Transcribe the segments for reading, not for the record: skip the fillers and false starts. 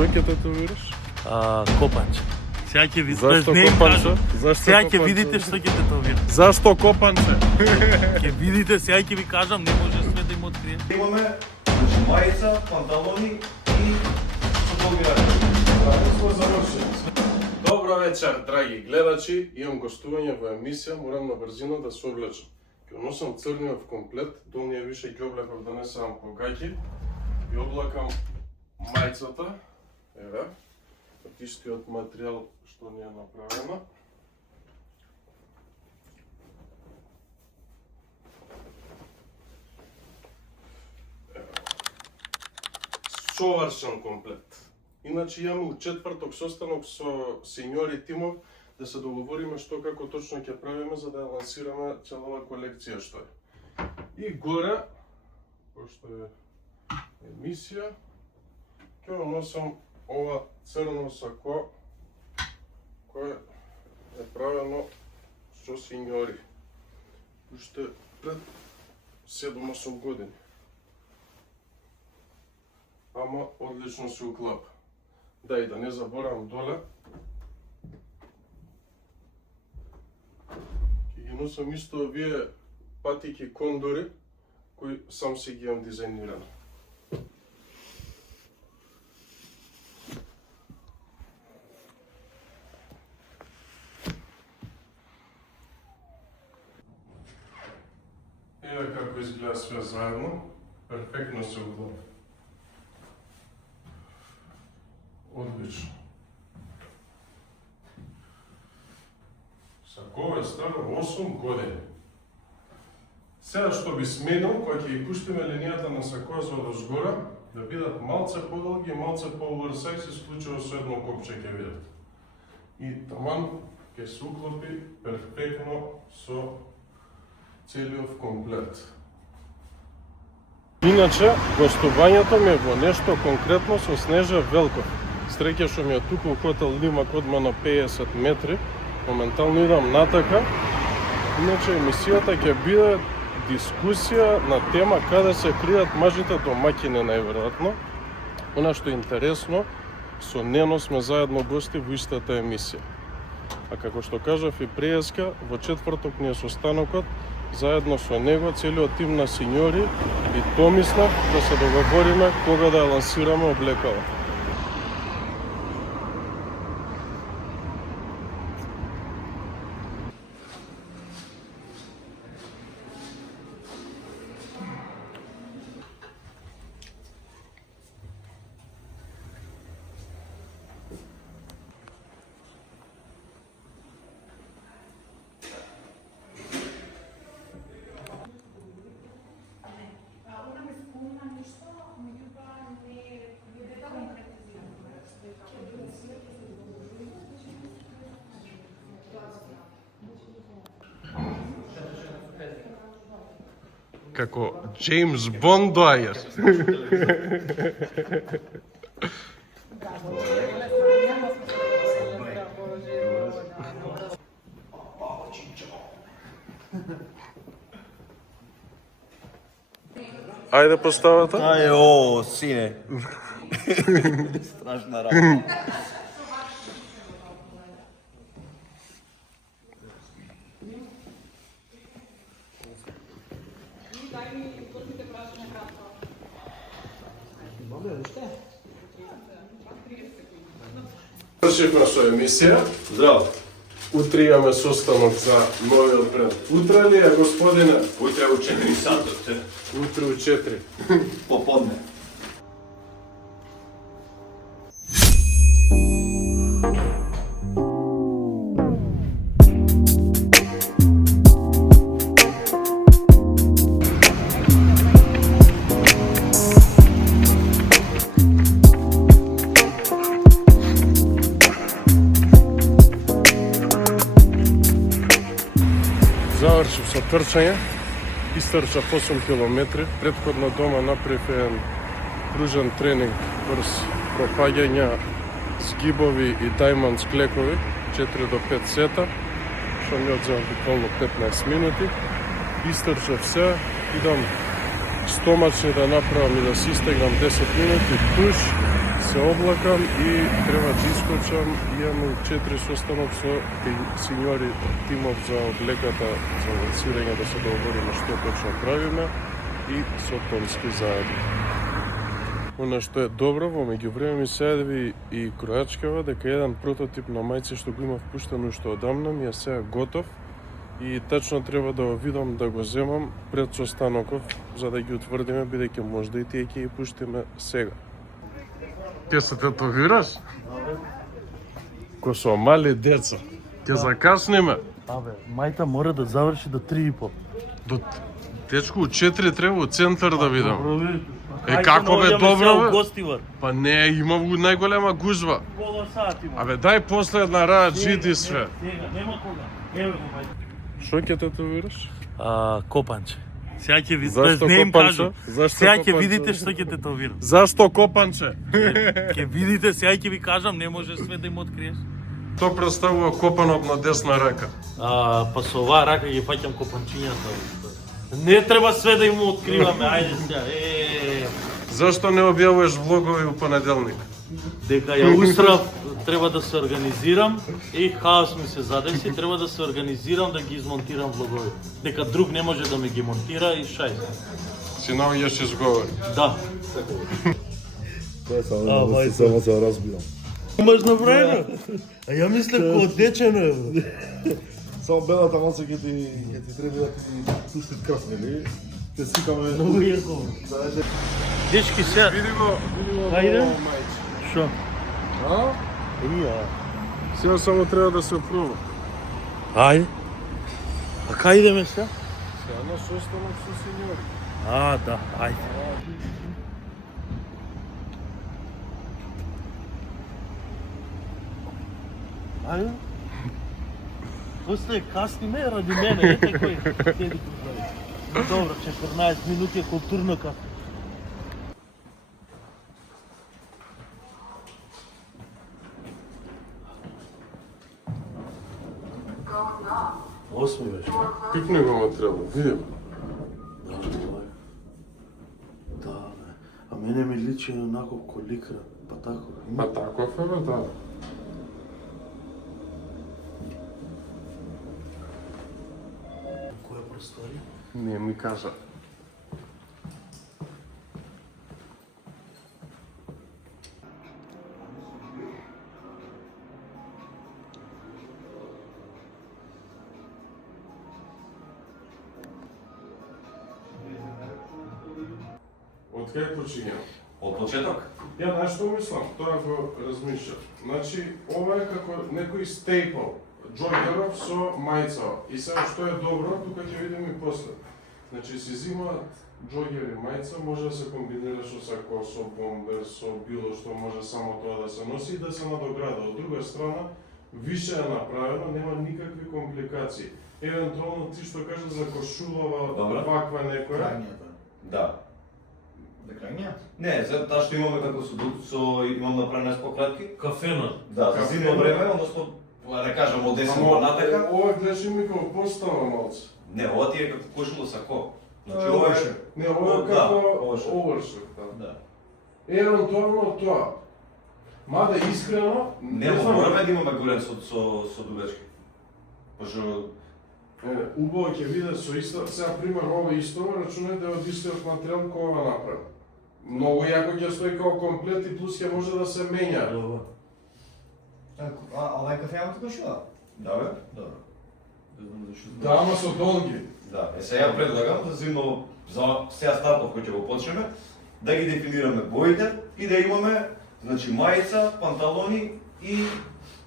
Што ќе татуираш? Копанче. Сега ќе видите, Зашто копанче? сега ќе видите што ќе татуирам. Зашто копанче? Ќе видите, сега ќе ви кажам, не може све да им открие. Имаме мајца, панталони и долги ракети. Така сме завршили. Добро вечер, драги гледачи. Имам гостување во емисија, морам на брзина да се облечам. Ќе носам црниот комплет, долниот више ќе облекам да не сам по гаќи. И облакам мајцата, еве, од истиот материјал што ни е направена. Совршен комплет. Иначе имаме у четврток состанок со сеньори Тимов да се договориме што како точно ќе правиме за да лансираме целава колекција што е. И горе, пошто е емисија, ќе носам ова црно сако кое е правено со сеньори уште пред 7-8 години. Ама одлично се уклапа. Да, и да не заборавам доле. Ќе ги носам исто овие патики кондори кои сам си ги имам дизајнирано. Еве како изгледа све заедно. Перфектно се уклапа. Одлично. Саково е старо 8 години. Сега што би сменил, кога ќе ги пуштиме линијата на сакоа за одозгора, да бидат малце подолги и малце по-оверсайз, исклучиво со едно копче ќе видат. И таман ќе се уклопи перфектно со целиот комплет. Иначе, гостувањето ми е во нешто конкретно со Снежа Велков. Среќа што ми е туку хотел Лимак од мене 50 метри. Моментално идам натака. Иначе емисијата ќе биде дискусија на тема каде се кријат мажите домаќини најверојатно. Она што е интересно, со Нено сме заедно гости во истата емисија. А како што кажав и преска, во четврток ни е состанокот, заедно со него целиот тим на сеньори и помислав да се договориме кога да ја лансираме облекала. Како Джеймс Бонд доаѓаш. Ајде поставата. Ај, сине. Страшна работа. Завршивме со емисија. Здраво. Утре имаме состанок за новиот бренд. Утре ли е, господине? Утре у 4 сата. Утре у 4. Поподне. Завршив со трчање, истрчав 8 километри, претходно дома направив еден кружен тренинг врз пропаѓања, згибови и тајман склекови, 4 до 5 сета, што ми одзема буквално 15 минути. Истрчав се, идам стомачни да направам и да си истегнам 10 минути, туш, се облакам и треба да искочам. Имам 4 состанок со синьори тимов за облеката, за лансирање да се договориме што точно правиме и со Томски заедно. Она што е добро, во меѓувреме ми се јави и кројачкава дека еден прототип на мајци што го имав пуштено уште одамна ми е сега готов и тачно треба да го видам да го земам пред состаноков за да ги утврдиме, бидејќи можда и тие ќе ги пуштиме сега. Ке се тетовираш? Ко со мали деца. Ке закасниме. Абе, мајта мора да заврши до 3:30. До дечко, у 4 треба у центар да видам. Добро, бе. Е, како бе, добро, бе? Гостивар. Па не, има најголема гужва. Пола сат има. Абе, дај после една раја джити све. Нема кога. Еве го мајта. Што ќе тетовираш? Копанче. Сега ќе видите, Зашто не им копанче? кажам. Зашто Сега ќе копанче? видите што ќе тетовирам. Зашто копанче? Ќе видите, сега ќе ви кажам, не може све да им откриеш. Тоа представува копанот на десна рака. Па со оваа рака ги фаќам копанчињата. Не треба све да им откриваме, ајде сега. Зашто не објавуваш влогови у понеделник? Дека ја устрав, треба да се организирам и хаос ми се задеси, треба да се организирам да ги измонтирам влогови. Дека друг не може да ми ги монтира и шај. Си наоѓаш изговори. Да. Тоа е само се разбирам. Имаш направено? А ја мислев ко дечено е. Само белата маца ќе ти треба да ти пустит крв, нели? Те сикаме. Многу јако. Дечки сега. Види го Ајде. мајче. Шо? А? Ија. Сега само треба да се проба. Ајде. А кај идеме сега? Сега на состанок со синьори. Да, ајде. Ајде. После касниме ради мене, ете кој ќе ги поправи. Добро, 14 минути е културно кафе. Осми беше. Пикни го материјал, види. Да, бе. А мене ми личи онако коликра, па тако. Па таков е, бе, да. Која простори? Не ми кажа. Од кај почињам? Од почеток? Ја знаеш што мислам, тоа го размишлям. Значи, ова е како некој стейпл, джогеров со мајца. И сега што е добро, тука ќе видиме и после. Значи, се зимаат джогер и мајца, може да се комбинира со сако, со бомбер, со било што може само тоа да се носи и да се надограда. Од друга страна, више е направено, нема никакви компликации. Евентуално ти што кажа за кошулова, Добра. ваква некоја. Да. Да крајниот? Не, за таа што имаме како со имам направено с пократки. Кафенот. Да, за зимно време, односно, да кажам, од 10 Ама, натака. ова гледаш ми како постава малце. Не, ова ти е како кошула сако. Значи, Ова ова е, е... не, ова е Да, како овершек. овершек, да. Да. Евентуално тоа. Мада искрено, Не, мораме да имаме голем со дугачки. Пошто убаво ќе виде со иста, сега пример ова исто, рачунај да е од истиот материјал кој ова направи. Многу јако ќе стои како комплет и плюс ќе може да се менја. Добро. А ова е кафејавата кошула? да бе? Добро. Не знам зашто. Да, ама со долги. Да, сега предлагам да зимно за сега стартов кој ќе го почнеме, да ги дефинираме боите и да имаме значи мајца, панталони и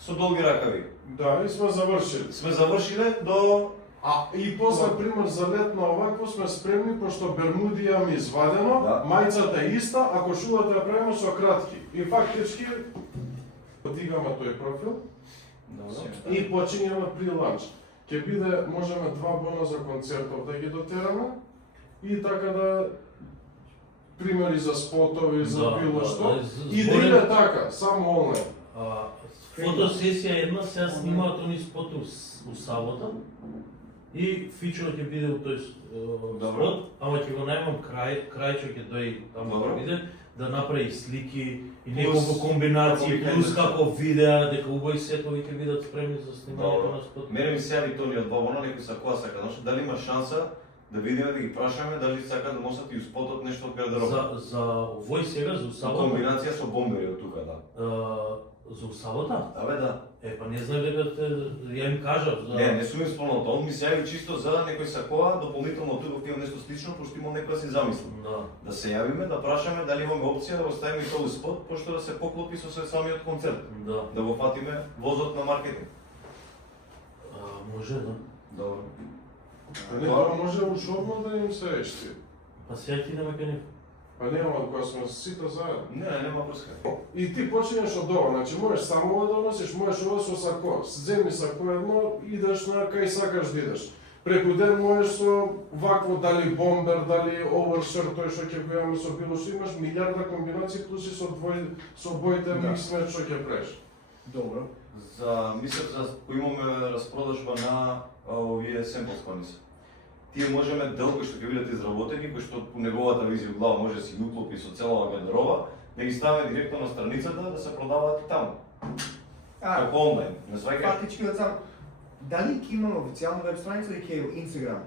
со долги ракави. Да, и сме завршили. Сме завршиле до И после, пример, за летно овакво сме спремни, пошто бермуди имаме извадено, Да. мајцата е иста, а кошулата ја правиме со кратки. И фактички, подигаме тој профил и почињаме при ланч. Ќе биде, можеме 2 бона за концертов да ги дотераме и така да примери за спотови, за Да, било да, што. да, И да зборен- иде така, само онлайн. Фотосесија една, сега снимаат они спот у сабота и фичерот ќе биде у тој Добро. спот, ама ќе го најмам крајчо ќе дојде таму Добро. да биде, да направи слики и Плюс, неколку комбинации, како плюс викање, како видеа, дека убави сетови ќе бидат спремни за снимањето на спот. Мене ми се јави Тони од Бабона, некој са која сака, значи дали има шанса да видиме да ги прашаме дали сака да носат и у спотот нешто од гардероба. За овој сега, за Со усавата, комбинација со бомбери од тука, да. за усавата? Абе да. Па не знам дека ја им кажав. Не сум им спомнал тоа, он ми се јави чисто за некој сакоа, дополнително од тука имам нешто слично, пошто имам некој да си замислам. Да се јавиме, да прашаме дали имаме опција да го ставиме и тој спот, пошто да се поклопи со самиот концерт. Да го фатиме возот на маркетинг. Може, да. Добро. Не, тоа може ушовно да им се ешти. Па сега ти нема кај Па нема, кога сме сите заедно. Нема врска. И ти почнеш од ова, значи можеш само да носиш, можеш ова со сако. Земи сако едно, идеш на кај сакаш да идеш. Преку ден можеш со вакво, дали бомбер, дали овершерт, тој што ќе го имаме со било што имаш, милиарда комбинации плюс и со боите микс меч што ќе правиш. Добро. Мислев за имаме распродажба на овие семплс коница. Тие можеме дел кои што ќе бидат изработени, кои што по неговата визија глава може да си ги уклопи со целава гардероба, да ги ставиме директно на страницата да се продаваат и таму. Како онлайн, не сваќаш? Фактички од сам дали ќе имаме официјална веб страница или ќе е Инстаграм?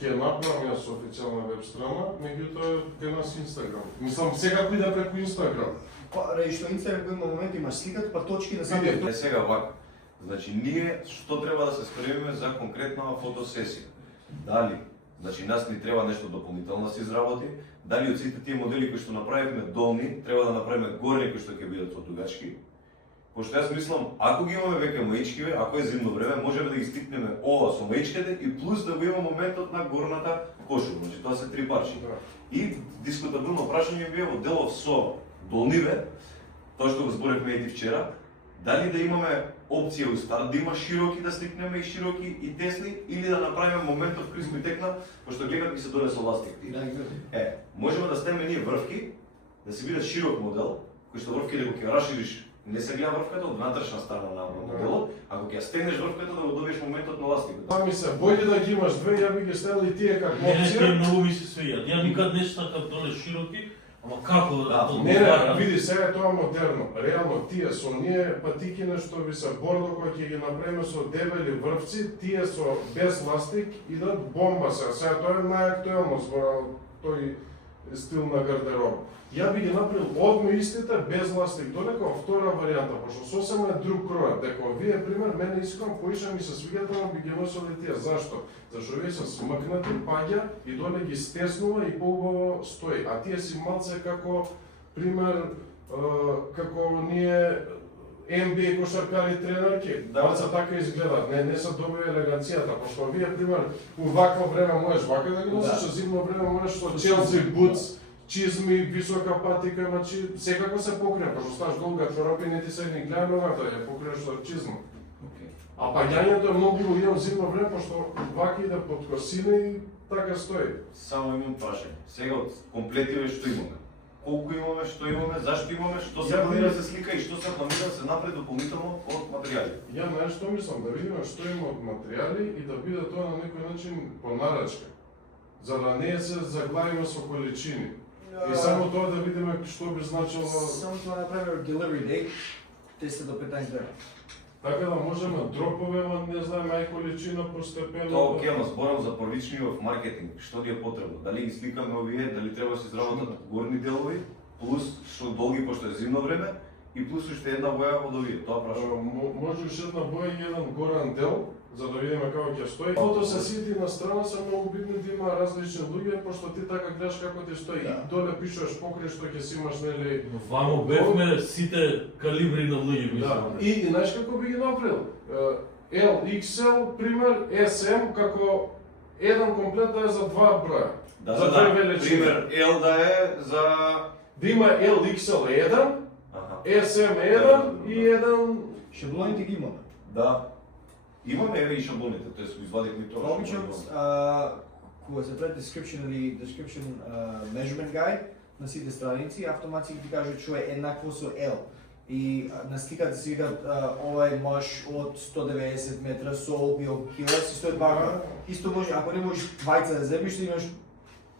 Ќе направам јас официјална веб страна, меѓутоа кај нас Инстаграм. Мислам секако иде преку Инстаграм. Па ради што Инстаграм во момент имаш сликата, па точки на самиот. Е сега вака. Значи ние што треба да се спремиме за конкретна фотосесија? Дали, значи нас ни треба нешто дополнително да се изработи, дали од сите тие модели кои што направивме долни, треба да направиме горни кои што ќе бидат со дугачки. Пошто јас мислам, ако ги имаме веќе маичкиве, ако е зимно време, можеме да ги стикнеме ова со маичките и плюс да го има моментот на горната кошула, значи тоа се три парчи. И дискутабилно прашање ми бие во делов со долниве, тоа што го зборевме и вчера, дали да имаме опција у старт да има широки да стикнеме и широки и тесни или да направиме моментов кој сме текна, пошто гледам и се донесо ластик. Можеме да ставиме ние врвки, да се биде широк модел, кој што врвки да го ќе рашириш, не се гледа врвката од внатрешна страна на моделот, ако ќе стегнеш врвката да го добиеш моментот на ластикот. Па ми се, бојде да ги имаш две, ја би ги ставил и тие како опција. Не, многу ми се свиѓа. Ја никад не сакам доле широки, ама како да Не, види, сега е тоа модерно. Реално, тие со ние патикине што ви се бордо кои ќе ги направиме со дебели врвци, тие со без ластик идат бомба се. Сега тоа е најактуелно зборал тој стил на гардероб. Ја би ги направил одно истите без ластик, додека втора варијанта, пошто сосема е друг кројот. Дека овие пример мене искам поише ми се свиѓаат, ама би ги носели тие. Зашто? Зашто овие се смакнати, паѓа и доле ги стеснува и поубаво стои. А тие си малце како пример како ние NBA кошаркари тренерки, малце така изгледаат, не се добри елеганцијата, пошто овие пример у вакво време можеш вака да ги носиш, а зимно време можеш со Челси бутс, чизми, висока патика, значи секако се покрива, пошто ставаш долга чорапи, не ти се ни гледа ногата, ја покриеш со чизма. А паѓањето е многу убаво зимно време, пошто вака иде под косина и така стои. Само имам прашање. Сега од комплетиве што имаме? Колку имаме, што имаме, зашто имаме, што се планира да се слика и што се планира да се направи дополнително од материјали? Ја знаеш што мислам, да видиме што има од материјали и да биде тоа на некој начин по нарачка. За да не се заглавиме со количини. И само тоа да видиме што би значило... Само тоа например delivery date 10 до 15 дена. Така да можеме дропове, не знам, мај количина постепено... Тоа окей, ама зборам за првични в маркетинг. Што ги е потребно? Дали ги сликаме овие, дали треба да се изработат горни делови, плюс што долги пошто е зимно време, и плюс уште една боја од овие, тоа прашам. Може уште една боја и еден горан дел, за да видиме како ќе стои. Фото се сети на страна се многу битно да има различни луѓе, пошто ти така гледаш како ти стои. Доле пишуваш покри што ќе си имаш, нели... Вамо бевме сите калибри на луѓе, мислам. И знаеш како би ги направил? L, XL, пример, SM, како еден комплет да е за два броја. За две величини. Пример, L да е за... Да има L, XL еден, SM еден и еден... Шаблоните ги имаме. Да. Имаме еве и шаблоните, тоа извадивме тоа. Обичам кога се прави description или description measurement guide на сите страници, автоматски ти кажат што е еднакво со L. И на сликата се видат овај маж од 190 метра со обио килас и 102. Исто може, ако не можеш двајца да земиш, имаш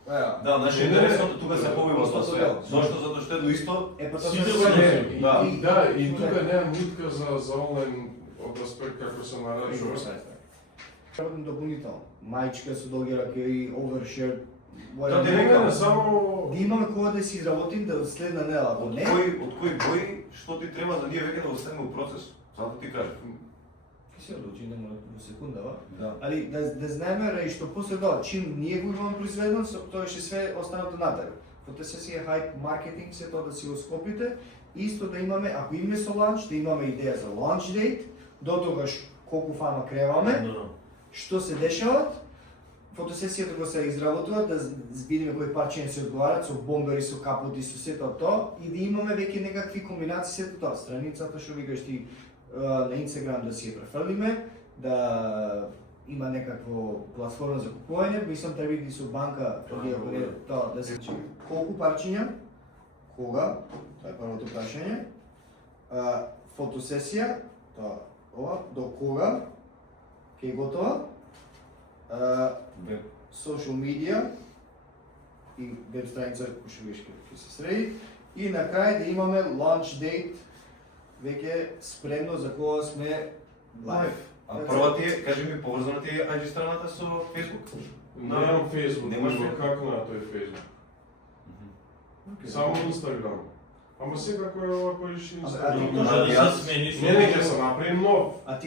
Да, значи интересното тука се побива тоа све. Зошто? Затоа што е до исто. Е, па Сите тоа го Не, Да. и тука нема нитка за онлайн од аспект како се нарачува. Работим дополнително. Мајчка со долги раке, overshirt. Да, те Не, викам. не, само Да имаме кога да си изработим да следна недела, ако Од не, кој бој, што ти треба за ние веќе да останеме во процес? Само да ти кажам. ќе се одлучи нема во секунда, ва. Да. Али да знаеме рај што после тоа, чим ние го имаме произведено, тоа ќе све останато натаму. Фотосесија, хайп, маркетинг, се тоа да си го скопите, исто да имаме, ако имаме со ланч, да имаме идеја за ланч дейт, до тогаш колку фама креваме, што се дешават, фотосесијата го се изработува, да видиме кои парчиња се одговарат, со бомбери, со капоти, со сето тоа, и да имаме веќе некакви комбинации сето тоа. Страницата што викаш ти на Инстаграм да си ја префрлиме, да има некакво платформа за купување, мислам треба и со банка, ако не тоа да се колку парчиња, кога, тоа е првото прашање, фотосесија, тоа ова, до кога, ќе е готова, social media и веб страница кој што виш ќе се среди, и на крај да имаме launch date веќе спремно за кога сме live. А прва ти е, кажи ми, поврзана ти е IG страната со Facebook? немам Facebook, Немаш нема Facebook? како на тој Facebook. Само Instagram. Ама секако е ова кој А Instagram. Може да јас- се смени. Не, ќе се направи нов. А ти